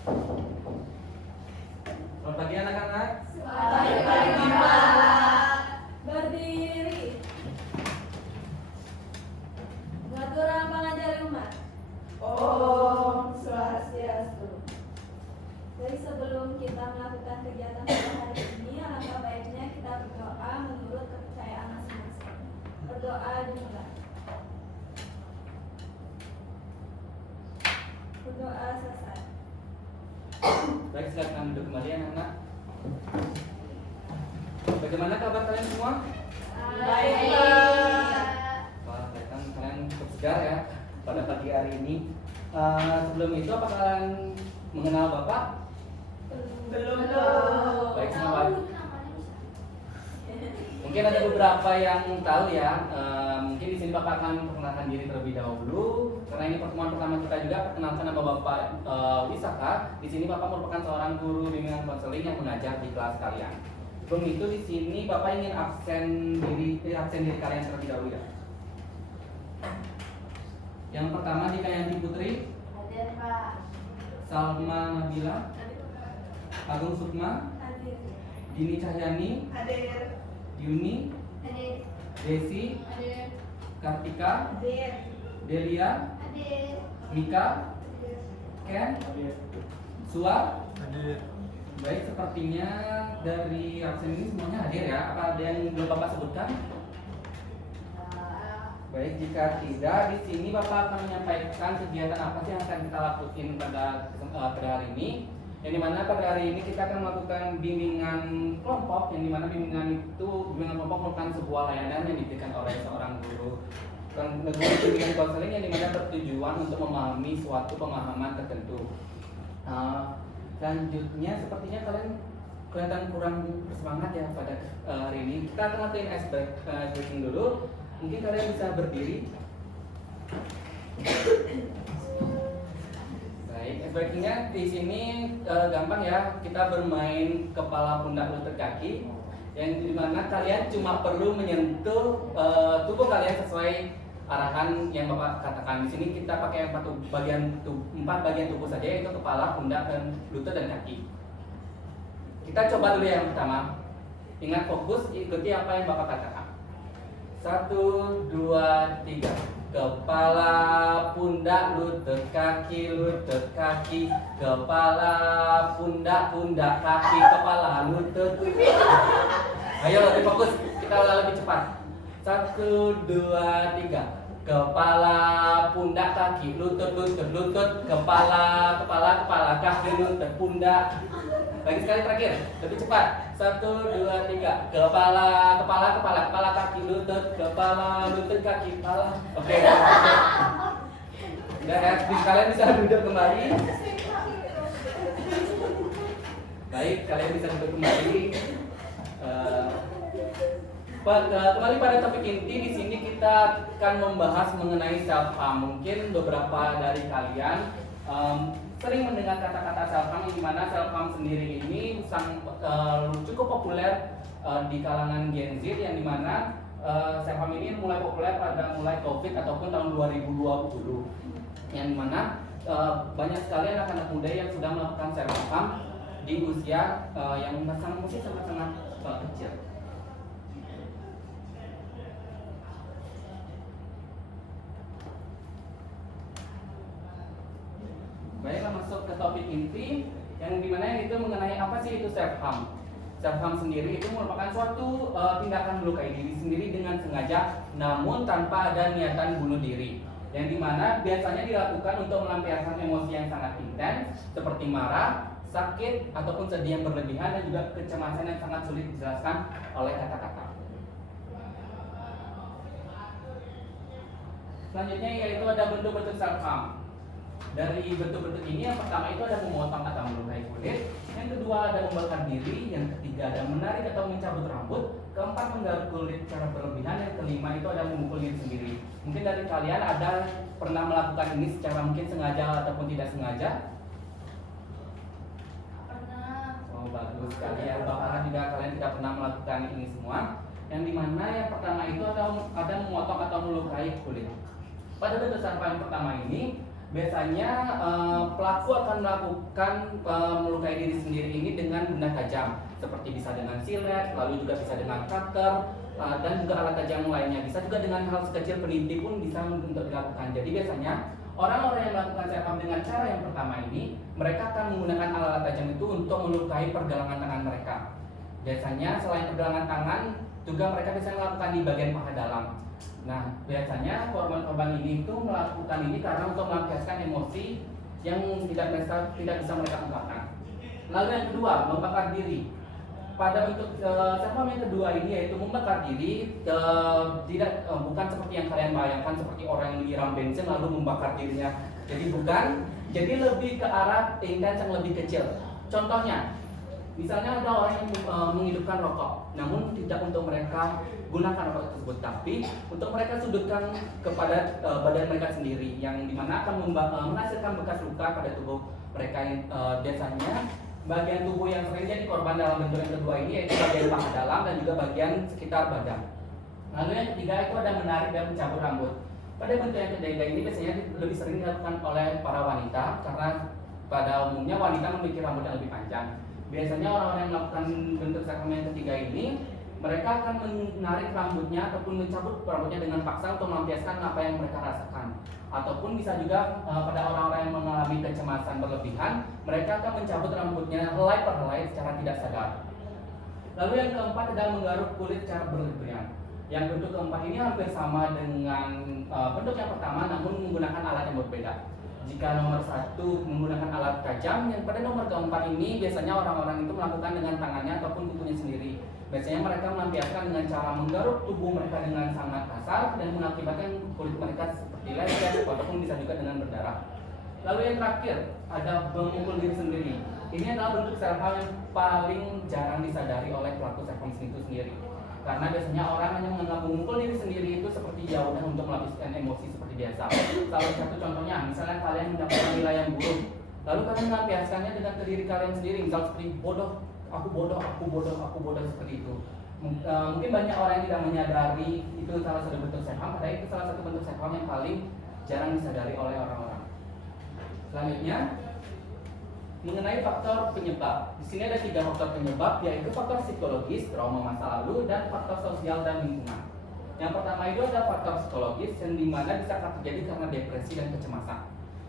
Selamat pagi anak-anak. Selamat pagi, Pak. Berdiri. Mengatur mengajari umat. Om Swastiastu. Jadi sebelum kita melakukan kegiatan pada hari ini, alangkah baiknya kita berdoa menurut kepercayaan masing-masing. Berdoa dimulai. Berdoa selesai. Baik, silakan duduk kembali anak-anak. Bagaimana kabar kalian semua? Baik, Pak. Wah, kelihatan kalian cukup segar ya pada pagi hari ini. Sebelum itu, apa kalian mengenal Bapak? Belum. Baik, semua. Mungkin ada beberapa yang tahu ya. Mungkin di sini Bapak akan perkenalkan diri terlebih dahulu. Karena ini pertemuan pertama kita juga, perkenalkan nama Bapak Wisaka. Di sini Bapak merupakan seorang guru bimbingan konseling yang mengajar di kelas kalian. Sebelum itu di sini Bapak ingin absen diri kalian terlebih dahulu ya. Yang pertama Dika Yanti Putri, Hadir, Pak. Salma Nabila, Agung Sukma, Hadir. Dini Cahyani, Hadir. Yuni, Hadir. Desi, Hadir. Kartika, Hadir. Delia, Hadir. Mika, Ken, Sua. Hadir. Baik, sepertinya dari absen ini semuanya hadir ya. Apa ada yang belum Bapak sebutkan? Baik, jika tidak, di sini Bapak akan menyampaikan kegiatan apa sih yang akan kita lakukan pada hari ini. Yang dimana pada hari ini kita akan melakukan bimbingan kelompok, yang dimana bimbingan kelompok merupakan sebuah layanan yang diberikan oleh seorang guru. Guru bimbingan konseling yang dimana bertujuan untuk memahami suatu pemahaman tertentu. Selanjutnya, sepertinya kalian kelihatan kurang bersemangat ya pada hari ini. Kita akan lakukan ice breaking dulu. Mungkin kalian bisa berdiri. Baik, ice breakingnya di sini gampang ya. Kita bermain kepala, pundak, lutut, kaki. Yang dimana kalian cuma perlu menyentuh tubuh kalian sesuai arahan yang Bapak katakan. Di sini kita pakai 4 bagian tubuh saja, yaitu kepala, pundak, dan lutut dan kaki. Kita coba dulu yang pertama. Ingat fokus, ikuti apa yang Bapak katakan. 1, 2, 3. Kepala, pundak, lutut, kaki, kepala, pundak, kaki, kepala, lutut. Ayo lebih fokus, kita lebih cepat. 1, 2, 3. Kepala, pundak, kaki, lutut, kepala, kaki, lutut, pundak. Lagi sekali terakhir, lebih cepat. 1, 2, 3. Kepala, kaki, lutut, kaki, kepala. Oke. Udah ya, kalian bisa duduk kembali. Baik, kalian bisa duduk kembali. Kembali pada topik inti, di sini kita akan membahas mengenai self harm. Mungkin beberapa dari kalian sering mendengar kata-kata self harm, di mana self harm sendiri ini cukup populer di kalangan Gen Z, yang dimana self harm ini mulai populer pada mulai COVID ataupun tahun 2020, yang dimana banyak sekali anak-anak muda yang sudah melakukan self harm di usia yang masih sangat-sangat kecil. Baiklah, masuk ke topik inti, yang dimana itu mengenai apa sih itu self harm. Self harm sendiri itu merupakan suatu tindakan melukai diri sendiri dengan sengaja, namun tanpa ada niatan bunuh diri. Yang dimana biasanya dilakukan untuk melampiaskan emosi yang sangat intens, seperti marah, sakit, ataupun sedih yang berlebihan, dan juga kecemasan yang sangat sulit dijelaskan oleh kata-kata. Selanjutnya yaitu ada bentuk-bentuk self harm. Dari bentuk-bentuk ini, yang pertama itu ada memotong atau melukai kulit, yang kedua ada membakar diri, yang ketiga ada menarik atau mencabut rambut, keempat menggaruk kulit secara berlebihan, yang kelima itu ada memukul diri sendiri. Mungkin dari kalian ada pernah melakukan ini secara mungkin sengaja ataupun tidak sengaja? Pernah. Oh, bagus sekali ya. Bakaran juga kalian tidak pernah melakukan ini semua. Yang dimana yang pertama itu ada memotong atau melukai kulit. Pada bentuk self harm yang pertama ini, Biasanya pelaku akan melakukan melukai diri sendiri ini dengan benda tajam, seperti bisa dengan silet, lalu juga bisa dengan cutter, dan juga alat tajam lainnya. Bisa juga dengan hal sekecil peniti pun bisa untuk dilakukan. Jadi biasanya orang-orang yang melakukan self harm dengan cara yang pertama ini, mereka akan menggunakan alat tajam itu untuk melukai pergelangan tangan mereka. Biasanya selain pergelangan tangan, juga mereka bisa melakukan di bagian paha dalam. Nah, biasanya korban-korban ini itu melakukan ini karena untuk melampiaskan emosi yang tidak bisa mereka ungkapkan. Lalu yang kedua, membakar diri. Pada bentuk self harm yang kedua ini yaitu membakar diri, bukan seperti yang kalian bayangkan seperti orang yang menyiram bensin lalu membakar dirinya. Jadi bukan, jadi lebih ke arah intens yang lebih kecil. Contohnya, misalnya ada orang yang menghidupkan rokok, namun tidak untuk mereka gunakan rokok tersebut, tapi untuk mereka sudutkan kepada badan mereka sendiri, yang dimana akan menghasilkan bekas luka pada tubuh mereka. Yang biasanya bagian tubuh yang sering jadi korban dalam bentuk yang kedua ini yaitu bagian paha dalam dan juga bagian sekitar badan. Lalu yang ketiga itu ada menarik dan mencabut rambut. Pada bentuk yang ketiga ini biasanya lebih sering dilakukan oleh para wanita karena pada umumnya wanita memiliki rambut yang lebih panjang. Biasanya orang-orang yang melakukan bentuk self harm yang ketiga ini, mereka akan menarik rambutnya ataupun mencabut rambutnya dengan paksa untuk melampiaskan apa yang mereka rasakan. Ataupun bisa juga pada orang-orang yang mengalami kecemasan berlebihan, mereka akan mencabut rambutnya helai per helai secara tidak sadar. Lalu yang keempat adalah menggaruk kulit secara berlebihan. Yang bentuk keempat ini hampir sama dengan bentuk yang pertama, namun menggunakan alat yang berbeda. Jika nomor satu menggunakan alat tajam, yang pada nomor keempat ini biasanya orang-orang itu melakukan dengan tangannya ataupun kukunya sendiri. Biasanya mereka melampiaskan dengan cara menggaruk tubuh mereka dengan sangat kasar dan mengakibatkan kulit mereka seperti lecet ataupun bisa juga dengan berdarah. Lalu yang terakhir ada memukul diri sendiri. Ini adalah bentuk self harm yang paling jarang disadari oleh pelaku self harm itu sendiri. Karena biasanya orang hanya menganggap memukul diri sendiri itu seperti ya udah untuk melampiaskan emosi seperti biasa. Salah satu contohnya, misalnya kalian mendapatkan nilai yang buruk, lalu kalian melampiaskannya dengan ke diri kalian sendiri, misal seperti bodoh, aku bodoh, aku bodoh, aku bodoh, seperti itu. Mungkin banyak orang yang tidak menyadari itu salah satu bentuk self harm, padahal itu salah satu bentuk self harm yang paling jarang disadari oleh orang-orang. Selanjutnya, mengenai faktor penyebab. Di sini ada 3 faktor penyebab, yaitu faktor psikologis, trauma masa lalu, dan faktor sosial dan lingkungan. Yang pertama itu ada faktor psikologis yang dimana bisa terjadi karena depresi dan kecemasan.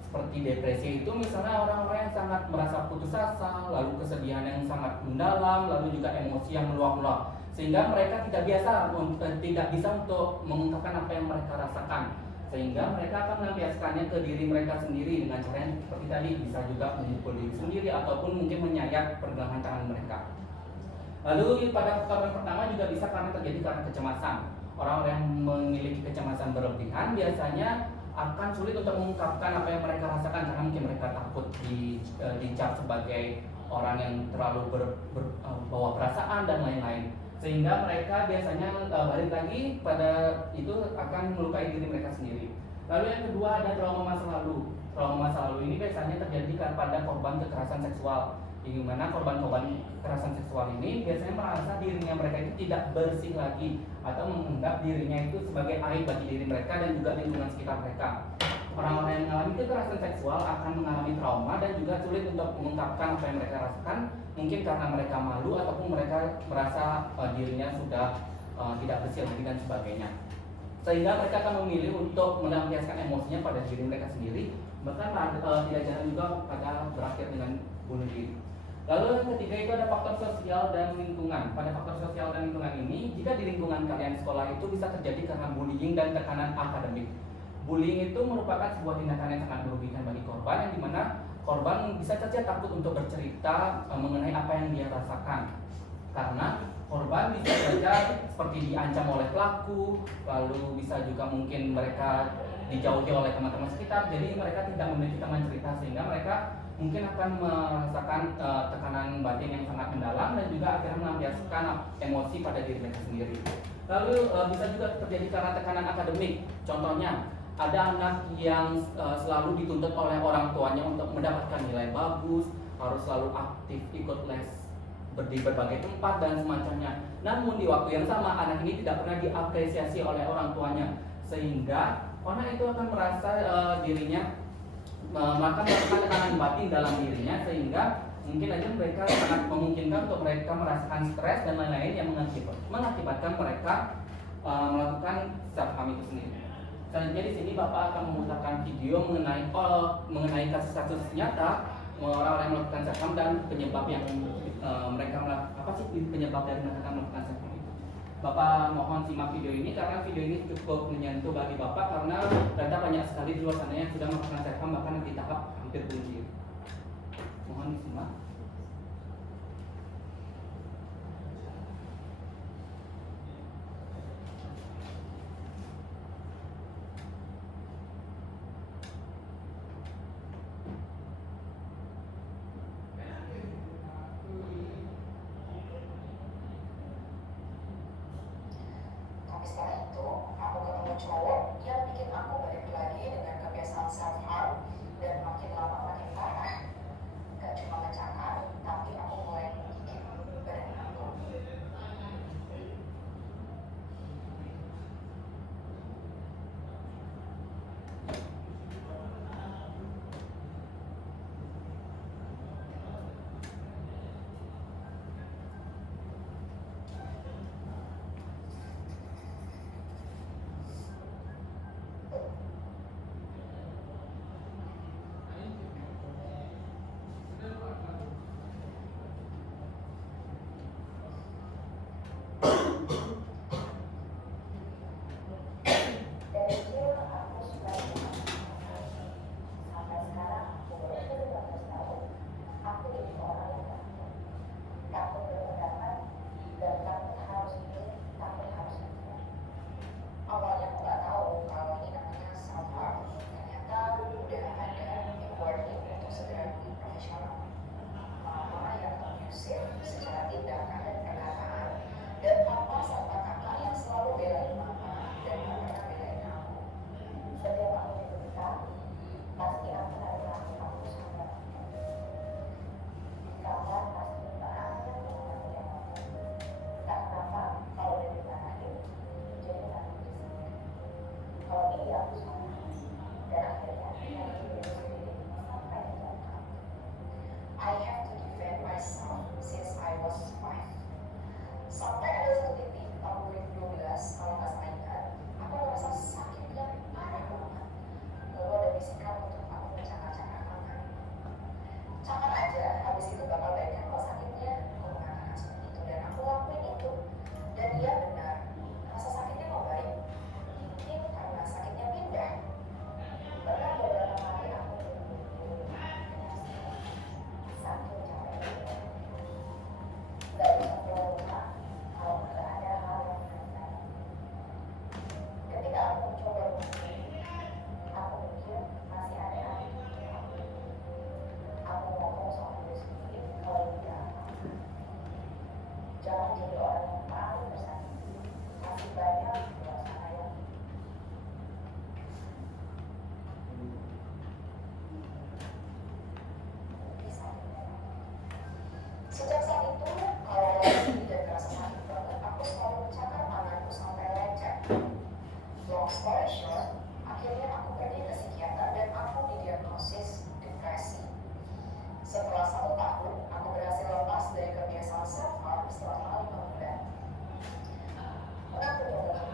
Seperti depresi itu misalnya orang-orang yang sangat merasa putus asa, lalu kesedihan yang sangat mendalam, lalu juga emosi yang meluap-luap, sehingga mereka tidak bisa untuk mengungkapkan apa yang mereka rasakan, sehingga mereka akan melampiaskannya ke diri mereka sendiri dengan cara yang seperti tadi, bisa juga memukul diri sendiri ataupun mungkin menyayat pergelangan tangan mereka. Lalu pada faktor yang pertama juga bisa karena terjadi karena kecemasan. Orang-orang yang memiliki kecemasan berlebihan biasanya akan sulit untuk mengungkapkan apa yang mereka rasakan karena mungkin mereka takut dicap sebagai orang yang terlalu berbawa perasaan dan lain-lain, sehingga mereka biasanya balik lagi pada itu akan melukai diri mereka sendiri. Lalu yang kedua ada trauma masa lalu. Trauma masa lalu ini biasanya terjadi pada korban kekerasan seksual, di mana korban-korban kekerasan seksual ini biasanya merasa dirinya mereka itu tidak bersih lagi atau menganggap dirinya itu sebagai aib bagi diri mereka dan juga lingkungan sekitar mereka. Orang-orang yang mengalami kekerasan seksual akan mengalami trauma dan juga sulit untuk mengungkapkan apa yang mereka rasakan, mungkin karena mereka malu ataupun mereka merasa dirinya sudah tidak bersih lagi dan sebagainya. Sehingga mereka akan memilih untuk melampiaskan emosinya pada diri mereka sendiri, bahkan tidak jarang juga pada berakhir dengan bunuh diri. Lalu yang ketiga itu ada faktor sosial dan lingkungan. Pada faktor sosial dan lingkungan ini, jika di lingkungan kalian sekolah itu bisa terjadi karena bullying dan tekanan akademik. Bullying itu merupakan sebuah tindakan yang sangat merugikan bagi korban, yang dimana korban bisa saja takut untuk bercerita mengenai apa yang dia rasakan, karena korban bisa saja seperti diancam oleh pelaku, lalu bisa juga mungkin mereka dijauhi oleh teman-teman sekitar, jadi mereka tidak memiliki teman cerita, sehingga mereka mungkin akan merasakan tekanan batin yang sangat mendalam dan juga akhirnya melampiaskan emosi pada diri mereka sendiri. Lalu bisa juga terjadi karena tekanan akademik. Contohnya, ada anak yang selalu dituntut oleh orang tuanya untuk mendapatkan nilai bagus, harus selalu aktif ikut les di berbagai tempat dan semacamnya. Namun di waktu yang sama anak ini tidak pernah diapresiasi oleh orang tuanya, sehingga anak itu akan merasa dirinya melakukan tekanan batin dalam dirinya, sehingga mungkin aja mereka sangat memungkinkan untuk mereka merasakan stres dan lain-lain yang mengakibatkan mereka melakukan self harm itu sendiri. Selanjutnya di sini Bapak akan memutarkan video mengenai kasus-kasus nyata orang-orang yang melakukan self harm dan penyebab yang mereka apa sih penyebab dari mereka melakukan self harm itu. Bapak mohon simak video ini karena video ini cukup menyentuh bagi Bapak karena ternyata banyak sekali di luar sana yang sudah melakukan self harm bahkan di tahap hampir bunuh diri. Mohon disimak. Tapi setelah itu, aku ketemu cowok yang bikin aku balik lagi dengan kebiasaan self harm dan makin lama makin parah. Gak cuma mencakar, tapi aku mulai menggigit badan aku. Dari kecil aku suka sampai sekarang aku berumur 15 tahun. Aku jadi orang yang takut berpendapat dan takut harus ini, takut harus itu. Awalnya aku nggak tahu kalau ini namanya self harm. Ternyata udah ada warning untuk segera ke profesional. Mama yang abusive secara tindakan dan perkataan, dan papa serta kakak yang selalu belain mama dan gak pernah belain aku. Setiap aku diberita, pasti aku lari-lari aku sampai di kamar pasti banyak yang ngomong. Tak kenapa kalau udah dimarahin, jadi aku di sini. Kalau iya aku sama. Dan akhirnya aku diri sendiri sampai di belakang. I have to defend myself since I was 5. Sampai ada satu titik tahun 2012 kalau nggak salah ingat, aku merasa sakit yang parah banget. Lalu ada bisikan untuk aku mencakar-cakar tangan. Cakar aja, habis itu bakal baik kan kalau sakitnya. Aku mengatakan seperti itu dan aku lakuin itu. Dan dia benar, rasa sakitnya kok baik. Mungkin karena sakitnya pindah. Pernah beberapa kali aku sakit capek. Gak bisa keluar rumah kalau nggak ada hal yang menantang. Ketika aku mencoba berhenti, aku mikir masih ada hal yang aku. Aku ngomong sama diri sendiri kalau tidak apa. Jangan jadi orang yang paling tersakiti. Masih banyak di luar sana yang bisa. Sejak saat itu, kalau lagi dan merasa sakit banget, aku selalu mencakar tanganku sampai lecet. Long story short, akhirnya aku pergi ke psikiater dan aku didiagnosis depresi. Setelah 1 tahun, aku berhasil lepas dari kebiasaan self harm selama 5 bulan. Mengaku dengan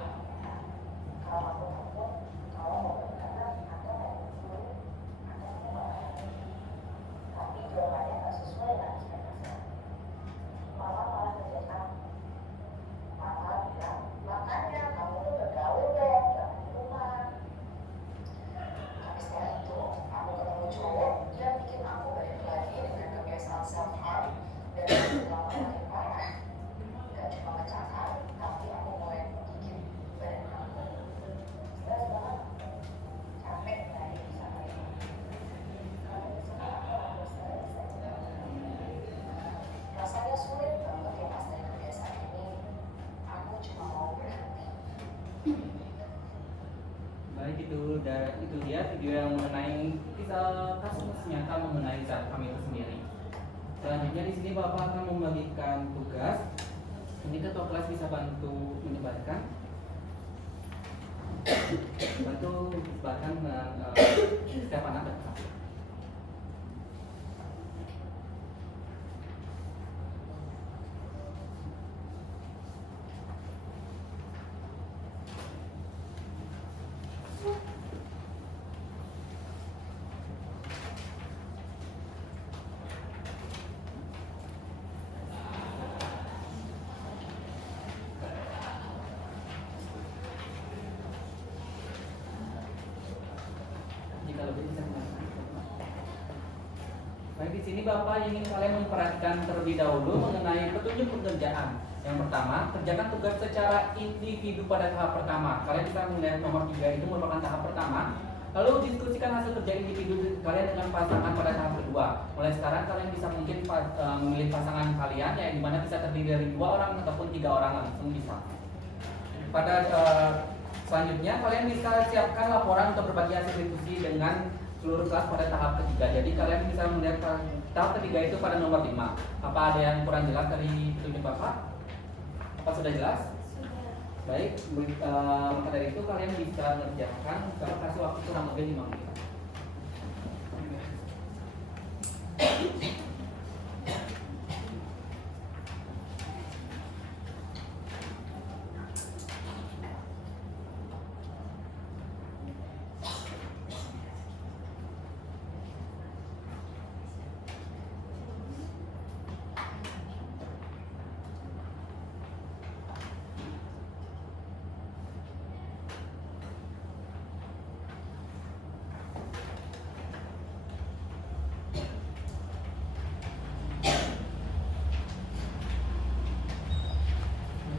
kalau aku takut, kalau mau bergerak atau mau dulu, atau mau tapi jawabannya nggak sesuai dengan ekspektasi. Mama malah ngejek aku. Mama bilang, makanya kamu tuh bergaul dong, jangan di rumah. Tapi setelah itu, aku ketemu cowok yang bikin aku balik lagi dengan kebiasaan self harm dan makin lama makin parah. Gak cuma mencakar, tapi aku mulai menggigit badan aku. Stres banget, capek dari sana itu. Kalau sekarang aku selesai. Rasanya sulit banget lepas dari kebiasaan ini. Aku cuma mau berhenti. Baik, itu dia video yang mengenai kisah kasus nyata mengenai self harm itu sendiri. Selanjutnya di sini Bapak akan membagikan tugas. Ini ketua kelas bisa bantu menyebarkan. Bantu menyebarkan setiap anak dan satu. Baik, di sini Bapak ingin kalian memperhatikan terlebih dahulu mengenai petunjuk pekerjaan. Yang pertama, kerjakan tugas secara individu pada tahap pertama. Kalian bisa melihat nomor 3 itu merupakan tahap pertama. Lalu diskusikan hasil kerja individu kalian dengan pasangan pada tahap kedua. Mulai sekarang kalian bisa mungkin memilih pasangan kalian, yang dimana bisa terdiri dari 2 orang ataupun 3 orang langsung bisa. Pada selanjutnya kalian bisa siapkan laporan untuk berbagi hasil diskusi dengan seluruh kelas pada tahap ketiga. Jadi kalian bisa melihat tahap ketiga itu pada nomor 5. Apa ada yang kurang jelas dari petunjuk Bapak? Apa sudah jelas? Sudah. Baik, maka dari itu kalian bisa mengerjakan. Bapak kasih waktu kurang lebih 5 menit.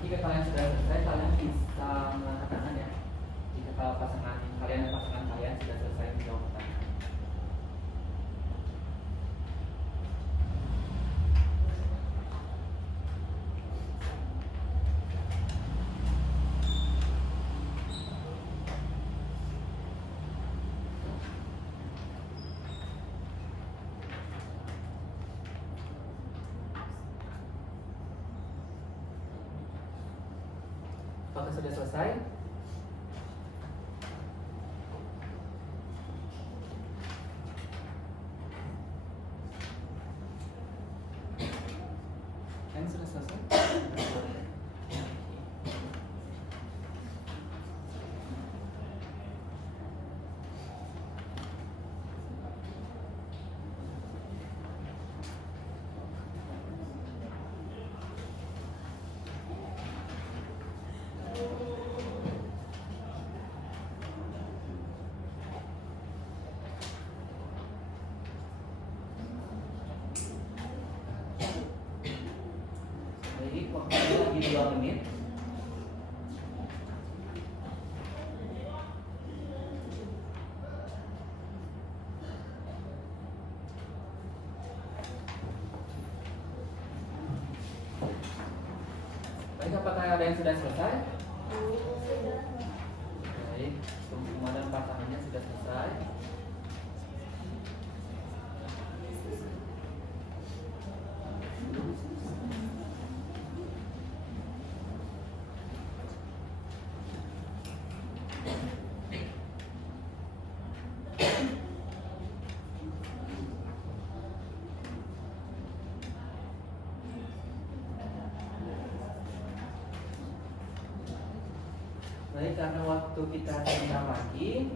Jika kalian sudah selesai, kalian bisa mengangkat tangan ya. Jika kalau pasangan kalian dan pasangan kalian sudah selesai menjawab pertanyaan. Apakah sudah selesai? Kalian sudah selesai? Jadi waktunya lagi 2 menit. Baik, apakah ada yang sudah selesai? Sudah. Baik, semua dan pasangannya sudah selesai. Baik, karena waktu kita sebentar lagi,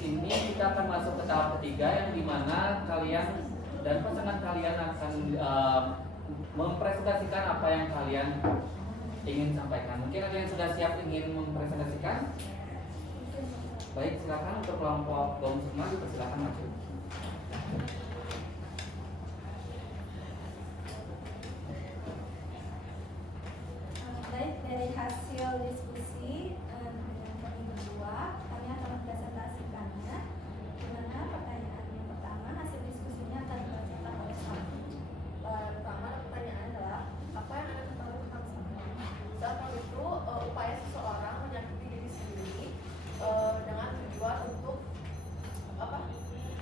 ini kita akan masuk ke tahap ketiga yang dimana kalian dan pasangan kalian akan mempresentasikan apa yang kalian ingin sampaikan. Mungkin ada yang sudah siap ingin mempresentasikan? Baik, silakan untuk kelompok Bom semua dipersilakan maju. Baik, dari hasil diskusi dengan kami berdua, kami akan mempresentasikannya. Di mana pertanyaan yang pertama, hasil diskusinya akan dibacakan oleh Sami. Pertama pertanyaan adalah apa yang Anda ketahui tentang self-harm? Self-harm itu upaya seseorang menyakiti diri sendiri dengan tujuan untuk apa?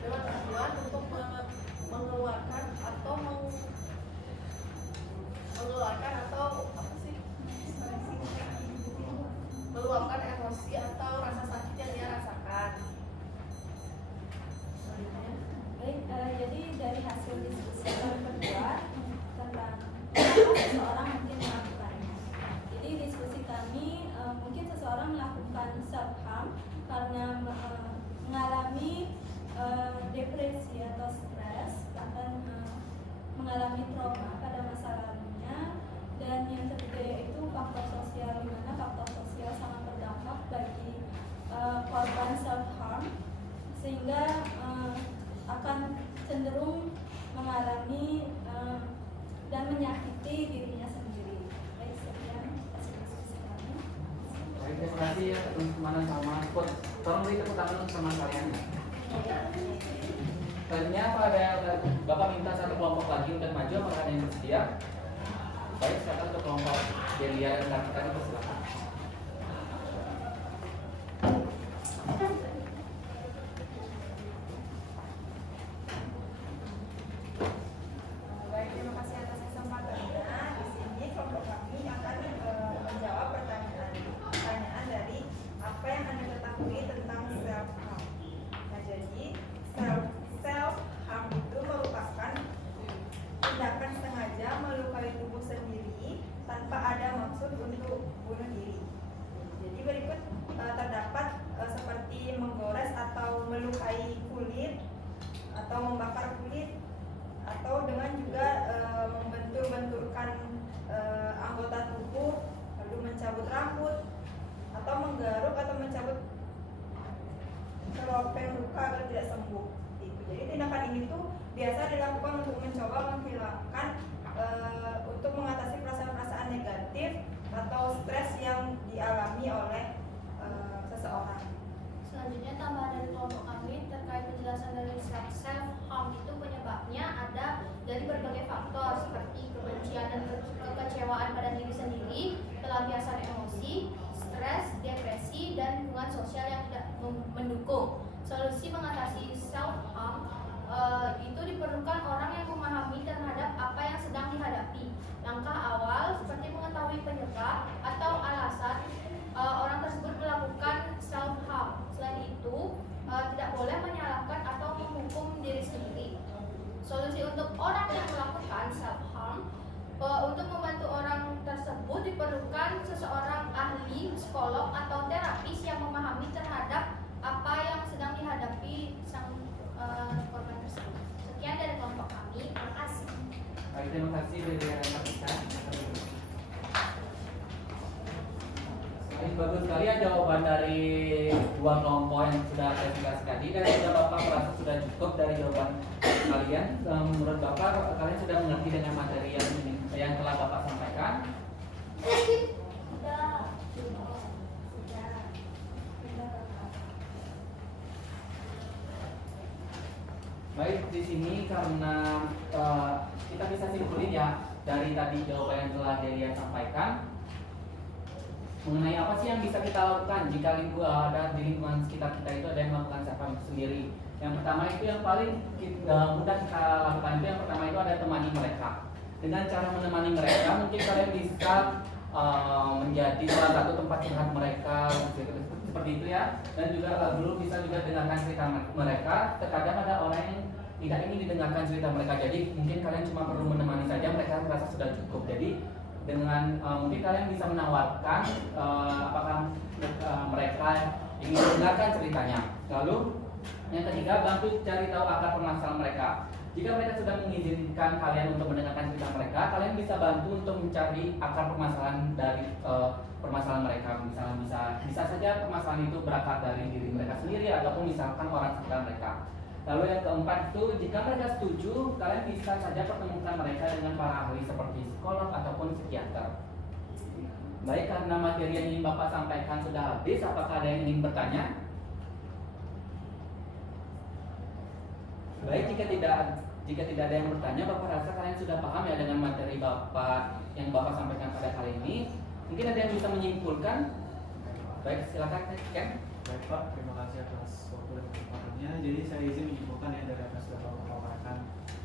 Dengan tujuan untuk mengeluarkan atau mengeluarkan atau apa sih? Meluapkan emosi atau rasa sakit yang dia rasakan. Baik, jadi dari hasil diskusi kami berdua tentang kenapa seseorang mungkin melakukannya. Jadi diskusi kami mungkin seseorang melakukan self harm karena mengalami depresi atau stres, bahkan mengalami trauma pada masa lalunya. Dan yang ketiga yaitu faktor sosial, di mana faktor sosial sangat berdampak bagi korban self harm, sehingga akan cenderung mengalami dan menyakiti dirinya sendiri. Baik, sekian hasil diskusi kami. Baik, terima kasih ya teman-teman sama sport. Tolong beri tepuk tangan sama kalian. Selanjutnya apa ada Bapak minta satu kelompok lagi untuk maju, apakah ada yang bersedia? Baik, silakan untuk kelompok Delia dan Kartika dipersilakan. Baik, terima kasih atas kesempatannya. Di sini kelompok kami akan menjawab pertanyaan dari apa yang Anda ketahui tentang self harm. Nah, jadi self harm itu merupakan tindakan sengaja melukai tubuh sendiri tanpa ada maksud untuk bunuh diri. Jadi berikut terdapat seperti menggores atau melukai kulit atau membakar kulit, atau dengan juga membentur-benturkan anggota tubuh, lalu mencabut rambut, atau menggaruk atau mencabut keropeng luka agar tidak sembuh. Itu. Jadi tindakan ini tuh biasa dilakukan untuk mencoba menghilangkan untuk mengatasi perasaan-perasaan negatif atau stres yang dialami oleh seseorang. Selanjutnya tambahan dari kelompok kami terkait penjelasan dari self harm itu penyebabnya ada dari berbagai faktor seperti kebencian dan kekecewaan pada diri sendiri, pelampiasan emosi, stres, depresi, dan lingkungan sosial yang tidak mendukung. Solusi mengatasi self harm itu diperlukan orang yang memahami terhadap apa yang sedang dihadapi. Langkah awal seperti mengetahui penyebab atau alasan orang tersebut melakukan self harm. Selain itu, tidak boleh menyalahkan atau menghukum diri sendiri. Solusi untuk orang yang melakukan self harm, untuk membantu orang tersebut diperlukan seseorang ahli, psikolog atau terapis yang memahami terhadap apa yang sedang dihadapi sang korban tersebut. Sekian dari kelompok kami. Terima kasih. Baik, terima kasih dari Kartika. Bagus sekali ya jawaban dari dua kelompok yang sudah klarifikasi tadi, dan sudah Bapak merasa sudah cukup dari jawaban kalian. Menurut Bapak, kalian sudah mengerti dengan materi yang telah Bapak sampaikan? Baik, di sini karena kita bisa simpulin ya dari tadi jawaban yang telah Delia sampaikan mengenai apa sih yang bisa kita lakukan jika ada di lingkungan sekitar kita itu ada yang melakukan self harm sendiri. Yang pertama itu yang paling mudah kita lakukan itu yang pertama itu ada temani mereka. Dengan cara menemani mereka mungkin kalian bisa menjadi salah satu tempat curhat mereka seperti itu ya, dan juga lalu bisa juga dengarkan cerita mereka. Terkadang ada orang yang tidak ingin didengarkan cerita mereka, jadi mungkin kalian cuma perlu menemani saja, mereka merasa sudah cukup. Jadi dengan mungkin kalian bisa menawarkan apakah mereka ingin mendengarkan ceritanya. Lalu yang ketiga, bantu cari tahu akar permasalahan mereka. Jika mereka sudah mengizinkan kalian untuk mendengarkan cerita mereka, kalian bisa bantu untuk mencari akar permasalahan dari permasalahan mereka. Misalnya bisa saja permasalahan itu berakar dari diri mereka sendiri ataupun misalkan orang sekitar mereka. Lalu yang keempat itu, jika mereka setuju, kalian bisa saja pertemukan mereka dengan para ahli seperti psikolog ataupun psikiater. Baik, karena materi yang ingin Bapak sampaikan sudah habis, apakah ada yang ingin bertanya? Baik, jika tidak ada yang bertanya, Bapak rasa kalian sudah paham ya dengan materi Bapak yang Bapak sampaikan pada kali ini. Mungkin ada yang bisa menyimpulkan? Baik, silakan Ken. Baik Pak, terima kasih atas waktu dan kesempatannya. Jadi saya izin menyimpulkan ya dari apa yang sudah Bapak paparkan.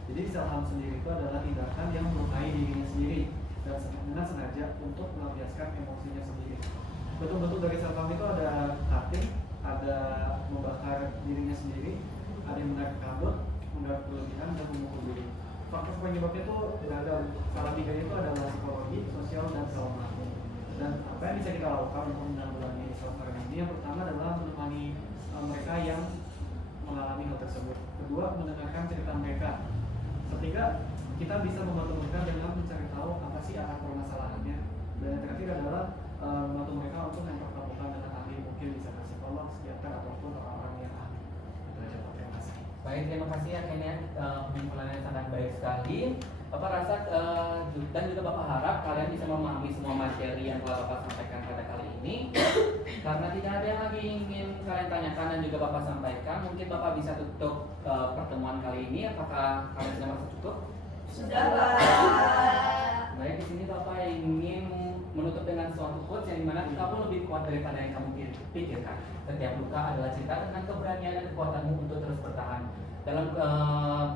Jadi self harm sendiri itu adalah tindakan yang melukai dirinya sendiri dan dengan sengaja untuk melampiaskan emosinya sendiri. Bentuk-bentuk dari self harm itu ada cutting, ada membakar dirinya sendiri, ada yang menarik rambut, menarik berlebihan, dan memukul diri. Faktor penyebabnya itu beragam. Salah tiganya itu adalah psikologi, sosial, dan trauma. Dan apa yang bisa kita lakukan untuk menanggulangi self harm ini? Yang pertama adalah menemani mereka yang mengalami hal tersebut. Kedua, mendengarkan cerita mereka. Ketiga, kita bisa membantu mereka dengan mencari tahu apa sih akar permasalahannya. Dan yang terakhir adalah membantu mereka untuk mempertemukan dengan ahli, mungkin bisa psikolog, psikiater, ataupun orang-orang yang ahli. Itu aja Pak, terima kasih. Baik, terima kasih ya Ken, pengumpulannya sangat baik sekali. Bapak rasa dan juga Bapak harap kalian bisa memahami semua materi yang telah Bapak sampaikan pada kali ini. Karena tidak ada yang lagi ingin kalian tanyakan dan juga Bapak sampaikan, mungkin Bapak bisa tutup pertemuan kali ini. Apakah kalian sudah merasa cukup? Sudah, Pak. Baik, di sini Bapak ingin menutup dengan suatu quotes yang dimana kamu lebih kuat daripada yang kamu pikirkan. Setiap luka adalah cerita tentang keberanian dan kekuatanmu untuk terus bertahan. Dalam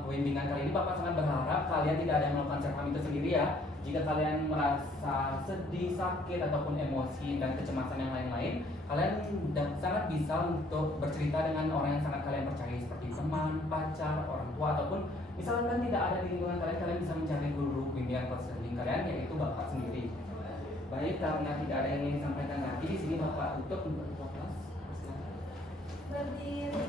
bimbingan kali ini Bapak sangat berharap kalian tidak ada yang melakukan self harm itu sendiri ya. Jika kalian merasa sedih, sakit ataupun emosi dan kecemasan yang lain-lain, kalian sangat bisa untuk bercerita dengan orang yang sangat kalian percayai seperti teman, pacar, orang tua ataupun misalkan tidak ada di lingkungan kalian, kalian bisa mencari guru bimbingan konseling kalian yaitu Bapak sendiri. Baik, karena tidak ada yang ingin disampaikan lagi di sini Bapak tutup untuk kelas. Berdiri.